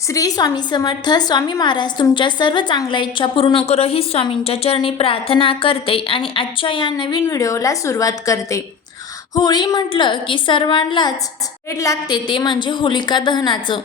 श्री स्वामी समर्थ स्वामी महाराज तुमच्या सर्व चांगल्या इच्छा पूर्ण करो ही स्वामींच्या चरणी प्रार्थना करते आणि आजच्या या नवीन व्हिडिओला सुरुवात करते. होळी म्हटलं की सर्वांनाच वेळ लागते ते म्हणजे होलिका दहनाचं.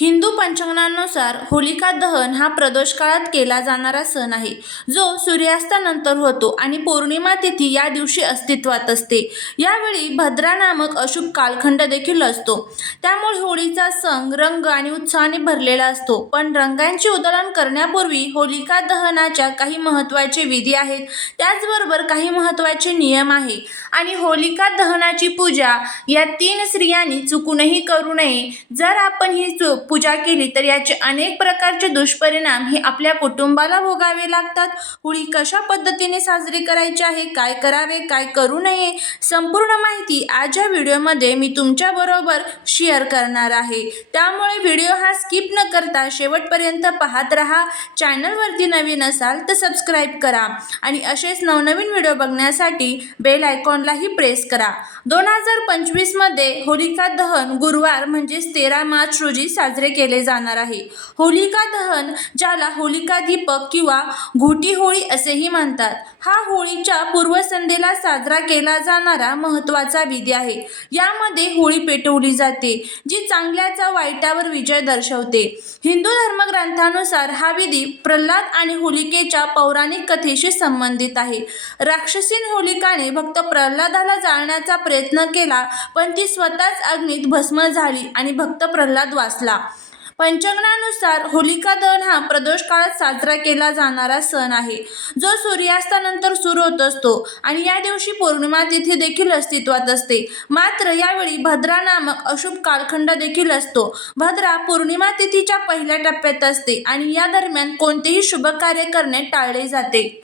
हिंदू पंचांगानुसार होलिका दहन हा प्रदोष काळात केला जाणारा सण आहे. जो सूर्यास्तानंतर होतो आणि पौर्णिमा तिथी या दिवशी अस्तित्वात असते. यावेळी भद्रा नामक अशुभ कालखंड देखील असतो. त्यामुळे होळीचा सण रंग आणि उत्साहाने भरलेला असतो. पण रंगांचे उधळण करण्यापूर्वी होलिका दहनाच्या काही महत्त्वाचे विधी आहेत. त्याचबरोबर काही महत्त्वाचे नियम आहे. आणि होलिका दहनाची पूजा या तीन स्त्रियांनी चुकूनही करू नये. जर आपण ही चूक पूजा केली तर याचे अनेक प्रकारचे दुष्परिणाम हे आपल्या कुटुंबाला भोगावे लागतात. होळी कशा पद्धतीने साजरी करायची आहे? काय करावे? काय करू नये? संपूर्ण माहिती आज या व्हिडिओमध्ये मी तुमच्याबरोबर शेअर करणार आहे. त्यामुळे व्हिडिओ हा स्किप न करता शेवटपर्यंत पाहत राहा. चॅनलवरती नवीन असाल तर सबस्क्राईब करा आणि असेच नवनवीन व्हिडिओ बघण्यासाठी बेल आयकॉनलाही प्रेस करा. दोन हजार पंचवीसमध्ये होलिका दहन गुरुवार म्हणजेच तेरा मार्च रोजी साजरी साजरे केले जाणार आहे. होलिका दहन ज्याला होलिका दीपक किंवा घोटी होळी असेही म्हणतात हा होळीच्या पूर्वसंध्येला साजरा केला जाणारा महत्त्वाचा विधी आहे. यामध्ये होळी पेटवली जाते जी चांगल्याचा वाईटावर विजय दर्शवते. हिंदू धर्मग्रंथानुसार हा विधी प्रल्हाद आणि होलिकेच्या पौराणिक कथेशी संबंधित आहे. राक्षसीन होलिकाने भक्त प्रल्हादाला जाळण्याचा प्रयत्न केला पण ती स्वतःच अग्नीत भस्म झाली आणि भक्त प्रल्हाद वाचला. पंचांगानुसार होलिका दहन हा प्रदोष काळात साजरा केला जाणारा सण आहे. जो सूर्यास्तानंतर सुरू होत असतो आणि या दिवशी पौर्णिमा तिथी देखील अस्तित्वात असते. मात्र यावेळी भद्रा नामक अशुभ कालखंड देखील असतो. भद्रा पौर्णिमा तिथीच्या पहिल्या टप्प्यात असते आणि या दरम्यान कोणतेही शुभ कार्य करणे टाळले जाते.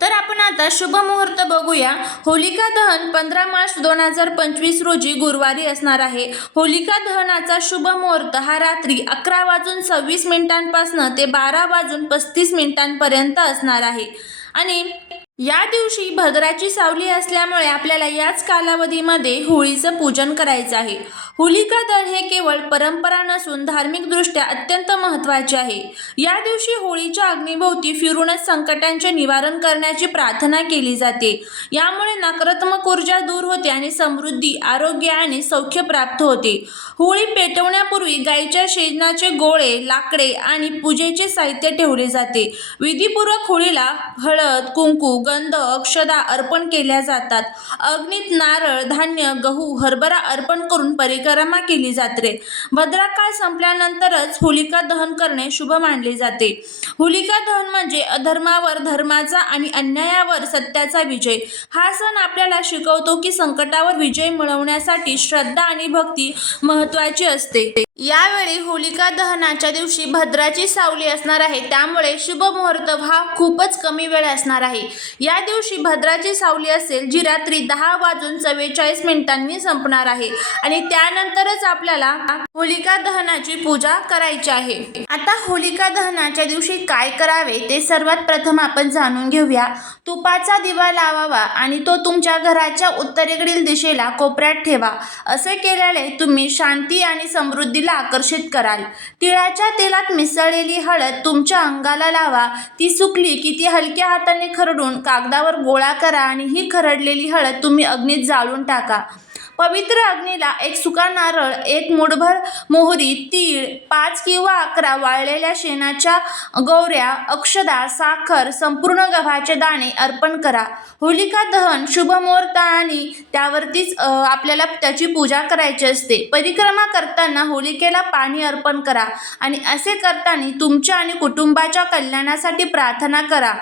तर आपण आता शुभ मुहूर्त बघूया. होलिका दहन पंधरा मार्च दोन हजार पंचवीस रोजी गुरुवारी असणार आहे. होलिका दहनाचा शुभ मुहूर्त हा रात्री अकरा वाजून सव्वीस मिनिटांपासनं ते बारा वाजून पस्तीस मिनिटांपर्यंत असणार आहे. आणि या दिवशी भद्राची सावली असल्यामुळे आपल्याला याच कालावधीमध्ये होळीचं पूजन करायचं आहे. होलिका दहन हे केवळ परंपरा नसून धार्मिकदृष्ट्या अत्यंत महत्त्वाचे आहे. या दिवशी होळीच्या अग्निभोवती फिरूनच संकटांचे निवारण करण्याची प्रार्थना केली जाते. यामुळे नकारात्मक ऊर्जा दूर होते आणि समृद्धी आरोग्य आणि सौख्य प्राप्त होते. होळी पेटवण्यापूर्वी गाईच्या शेजनाचे गोळे लाकडे आणि पूजेचे साहित्य ठेवले जाते. विधीपूर्वक होळीला हळद कुंकू गंध अक्षदा अर्पण केल्या जातात. अग्नीत नारळ धान्य गहू हरभरा अर्पण करून परिक्रमा केली जाते भद्राकाळ संपल्यानंतरच होलिका दहन करणे शुभ मानले जाते. होलिका दहन म्हणजे अधर्मावर धर्माचा आणि अन्यायावर सत्याचा विजय. हा सण आपल्याला शिकवतो की संकटावर विजय मिळवण्यासाठी श्रद्धा आणि भक्ती महत्त्वाची असते. यावेळी होलिका दहनाच्या दिवशी भद्राची सावली असणार आहे. त्यामुळे शुभ मुहूर्त हा खूपच कमी वेळ असणार आहे. या दिवशी भद्राची सावली असेल जी रात्री दहा वाजून चव्वेचाळीस मिनिटांनी संपणार आहे. आणि त्यानंतरच आपल्याला होलिका दहनाची पूजा करायची आहे. आता होलिका दहनाच्या दिवशी काय करावे ते सर्वात प्रथम आपण जाणून घेऊया. तुपाचा दिवा लावावा आणि तो तुमच्या घराच्या उत्तरेकडील दिशेला कोपऱ्यात ठेवा. असे केल्याने तुम्ही शांती आणि समृद्धीला आकर्षित कराल. तिळाच्या तेलात मिसळलेली हळद तुमच्या अंगाला लावा. ती सुकली की ती हलक्या हाताने खरडून कागदावर गोळा करा आणि ही खरडलेली हळद तुम्ही अग्नीत जाळून टाका. पवित्र अग्नीला एक सुका नारळ एक मुठभर मोहरी तीळ पाच किंवा अकरा वाळलेल्या शेणाच्या गौऱ्या अक्षदा साखर संपूर्ण गव्हाचे दाणे अर्पण करा. होलिका दहन शुभ मुहूर्त आणि त्यावरतीच आपल्याला त्याची पूजा करायची असते. परिक्रमा करताना होलिकेला पाणी अर्पण करा आणि असे करताना तुमच्या आणि कुटुंबाच्या कल्याणासाठी प्रार्थना करा.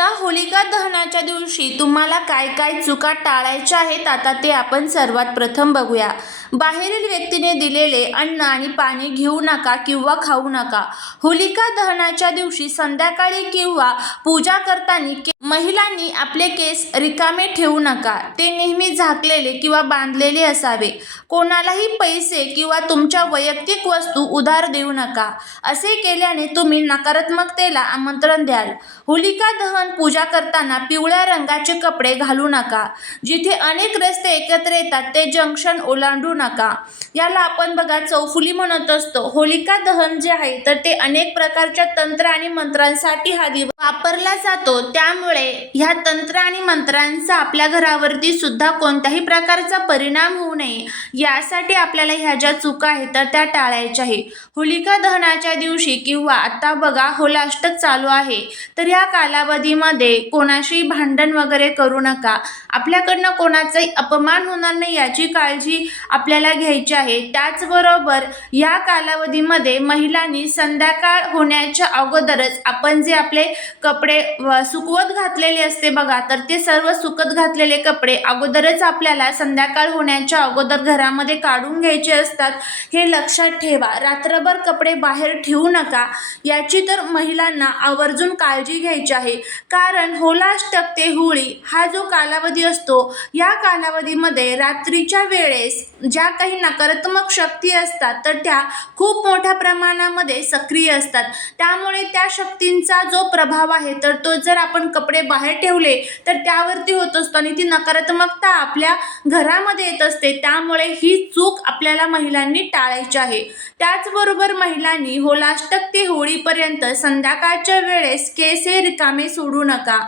आता होलिका दहनाच्या दिवशी तुम्हाला काय काय चुका टाळायच्या आहेत आता ते आपण सर्वात प्रथम बघूया. बाहेरील व्यक्तीने दिलेले अन्न आणि पाणी घेऊ नका किंवा खाऊ नका. होलिका दहनाच्या दिवशी संध्याकाळी किंवा पूजा करताना के महिलांनी आपले केस रिकामे ठेवू नका. ते नेहमी झाकलेले किंवा बांधलेले असावे. कोणालाही पैसे किंवा तुमच्या वैयक्तिक वस्तू उधार देऊ नका. असे केल्याने तुम्ही नकारात्मकतेला आमंत्रण द्याल. होलिका दहन पूजा करताना पिवळ्या रंगाचे कपडे घालू नका. जिथे अनेक रस्ते एकत्र येतात ते जंक्शन ओलांडू नका. याला आपण बघा चौफुली म्हणत असतो. होलिका दहन जे आहे तर ते अनेक प्रकारच्या तंत्र आणि मंत्रांसाठी हा दिवस वापरला जातो. त्यामुळे ह्या तंत्र आणि मंत्रांचा आपल्या घरावरती सुद्धा कोणत्याही प्रकारचा परिणाम होऊ नये. यासाठी आपल्याला ह्या ज्या चुका आहेत तर त्या टाळायच्या आहे होलिका दहनाच्या दिवशी किंवा आता बघा होलाष्टक चालू आहे. तर या कालावधी कालावधीमध्ये कोणाशी भांडण वगैरे करू नका. आपल्याकडनं कोणाचाही अपमान होणार नाही याची काळजी आपल्याला घ्यायची आहे. त्याचबरोबर या कालावधीमध्ये महिलांनी संध्याकाळ होण्याच्या अगोदरच आपण जे आपले कपडे सुकवत घातलेले असते बघा तर ते सर्व सुकत घातलेले कपडे अगोदरच आपल्याला संध्याकाळ होण्याच्या अगोदर घरामध्ये काढून घ्यायचे असतात. हे लक्षात ठेवा. रात्रभर कपडे बाहेर ठेवू नका. याची तर महिलांना आवर्जून काळजी घ्यायची आहे. कारण होलाष्टक ते होळी हा जो कालावधी असतो या कालावधीमध्ये रात्रीच्या वेळेस ज्या काही नकारात्मक शक्ती असतात तर त्या खूप मोठ्या प्रमाणामध्ये सक्रिय असतात. त्यामुळे त्या शक्तींचा जो प्रभाव आहे तर तो जर आपण कपडे बाहेर ठेवले तर त्यावरती होत असतो आणि ती नकारात्मकता आपल्या घरामध्ये येत असते. त्यामुळे ही चूक आपल्याला महिलांनी टाळायची आहे. त्याचबरोबर महिलांनी होलाष्टक ते होळीपर्यंत संध्याकाळच्या वेळेस केस हे रिकामे करू नका.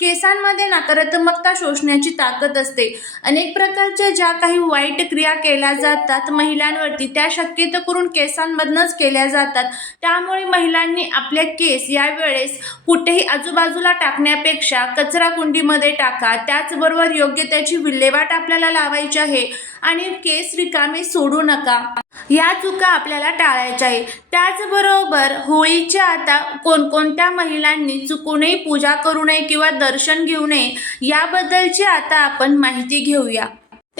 केसांमध्ये नकारात्मकता शोषण्याची ताकद असते. अनेक प्रकारच्या ज्या काही वाईट क्रिया केल्या जातात महिलांवरती त्या शक्यतो करून केसांमधनंच केल्या जातात. त्यामुळे महिलांनी आपले केस यावेळेस कुठेही आजूबाजूला टाकण्यापेक्षा कचरा कुंडीमध्ये टाका. त्याचबरोबर योग्य त्याची विल्हेवाट आपल्याला लावायची आहे. आणि केस रिकामे सोडू नका. या चुका आपल्याला टाळायच्या आहे त्याचबरोबर होळीच्या आता कोणकोणत्या महिलांनी चुकूनही पूजा करू नये किंवा दर्शन घेऊ नये याबद्दलची आता आपण माहिती घेऊया.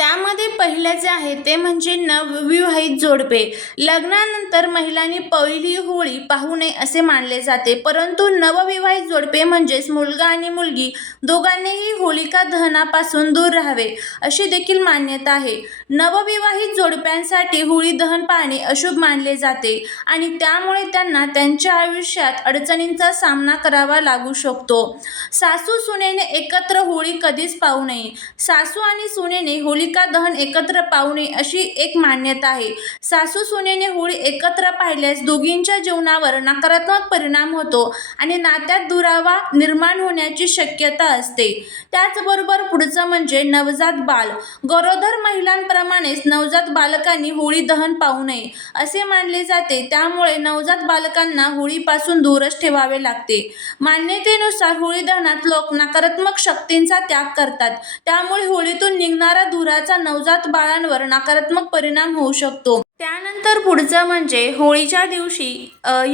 त्यामध्ये पहिलं जे आहे ते म्हणजे नवविवाहित जोडपे. लग्नानंतर महिलांनी पहिली होळी पाहू नये असे मानले जाते. परंतु नवविवाहित जोडपे म्हणजेच मुलगा आणि मुलगी दोघांनीही होलिका दहनापासून दूर राहावे अशी देखील मान्यता आहे. नवविवाहित जोडप्यांसाठी होळी दहन पाहणे अशुभ मानले जाते आणि त्यामुळे त्यांना त्यांच्या आयुष्यात अडचणींचा सामना करावा लागू शकतो. सासू सुनेने एकत्र होळी कधीच पाहू नये. सासू आणि सुनेने होळी होलिका दहन एकत्र पाहू नये अशी एक मान्यता आहे. सासू सुनेने होळी एकत्र पाहिल्यास दोघींच्या जीवनावर नकारात्मक परिणाम होतो आणि नात्यात दुरावा निर्माण होण्याची शक्यता असते. त्याचबरोबर पुढचं म्हणजे नवजात बाल. गरोदर महिलांप्रमाणेच नवजात बालकांनी होळी दहन पाहू नये असे मानले जाते. त्यामुळे नवजात बालकांना होळीपासून दूरच ठेवावे लागते. मान्यतेनुसार होळी दहनात लोक नकारात्मक शक्तींचा त्याग करतात. त्यामुळे होळीतून निघणारा धुराचा नवजात बाळांवर नकारात्मक परिणाम होऊ शकतो. त्यानंतर पुढचं म्हणजे होळीच्या दिवशी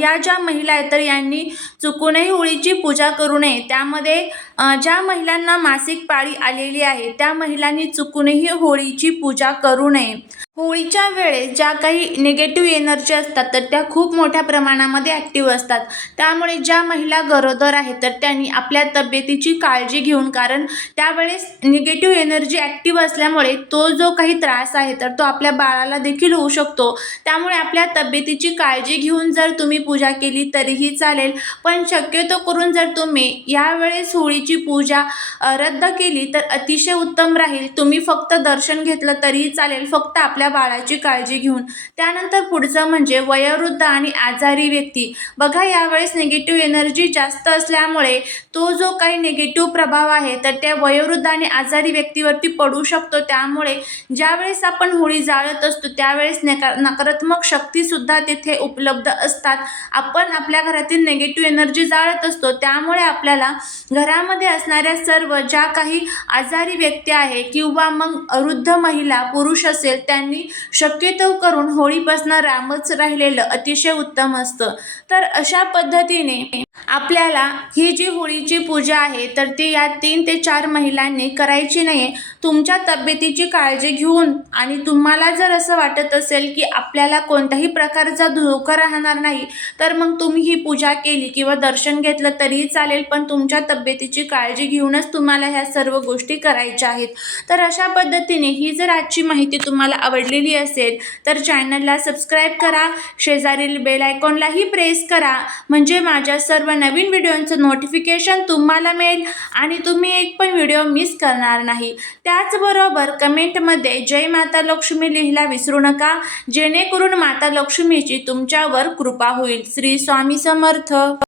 या ज्या महिला आहेत तर यांनी चुकूनही होळीची पूजा करू नये. त्यामध्ये ज्या महिलांना मासिक पाळी आलेली आहे त्या महिलांनी चुकूनही होळीची पूजा करू नये. होळीच्या वेळेस ज्या काही निगेटिव्ह एनर्जी असतात तर त्या खूप मोठ्या प्रमाणामध्ये ॲक्टिव्ह असतात. त्यामुळे ज्या महिला गरोदर आहेत तर त्यांनी आपल्या तब्येतीची काळजी घेऊन कारण त्यावेळेस निगेटिव्ह एनर्जी ॲक्टिव्ह असल्यामुळे तो जो काही त्रास आहे तर तो आपल्या बाळाला देखील होऊ शकतो. त्यामुळे आपल्या तब्येतीची काळजी घेऊन जर तुम्ही पूजा केली तरीही चालेल. पण शक्यतो करून जर तुम्ही यावेळेस होळीची पूजा रद्द केली तर अतिशय उत्तम राहील. तुम्ही फक्त दर्शन घेतलं तरीही चालेल. फक्त आपल्या बाळाची काळजी घेऊन. त्यानंतर पुढचं म्हणजे वयोवृद्ध आणि आजारी व्यक्ती. बघा यावेळेस निगेटिव्ह एनर्जी जास्त असल्यामुळे तो जो काही निगेटिव्ह प्रभाव आहे तर त्या वयोवृद्ध आणि आजारी व्यक्तीवरती पडू शकतो. त्यामुळे ज्यावेळेस आपण होळी जाळत असतो त्यावेळेस नका नकारात्मक शक्तीसुद्धा तिथे उपलब्ध असतात. आपण आपल्या घरातील निगेटिव्ह एनर्जी जाळत असतो. त्यामुळे आपल्याला घरामध्ये असणाऱ्या सर्व ज्या काही आजारी व्यक्ती आहे किंवा मग वृद्ध महिला पुरुष असेल त्यांनी शक्यतो करून होळीपासून रामच राहिलेलं अतिशय उत्तम असतं. तर अशा पद्धतीने आपल्याला ही जी होळीची पूजा आहे तर ती या तीन ते चार महिलांनी करायची नाही तुमच्या तब्येतीची काळजी घेऊन आणि तुम्हाला जर असं वाटत असेल की आपल्याला कोणत्याही प्रकारचा धोका राहणार नाही तर मग तुम्ही ही पूजा केली किंवा दर्शन घेतलं तरीही चालेल पण तुमच्या तब्येतीची काळजी घेऊनच तुम्हाला ह्या सर्व गोष्टी करायच्या आहेत. तर अशा पद्धतीने ही जर आजची माहिती तुम्हाला आवडली आवडलेली असेल तर चॅनलला सबस्क्राईब करा. शेजारील बेल आयकॉनलाही प्रेस करा. म्हणजे माझ्या सर्व नवीन व्हिडिओंचं नोटिफिकेशन तुम्हाला मिळेल आणि तुम्ही एक पण व्हिडिओ मिस करणार नाही. त्याचबरोबर कमेंटमध्ये जय माता लक्ष्मी लिहिला विसरू नका. जेणेकरून माता लक्ष्मीची तुमच्यावर कृपा होईल. श्री स्वामी समर्थ.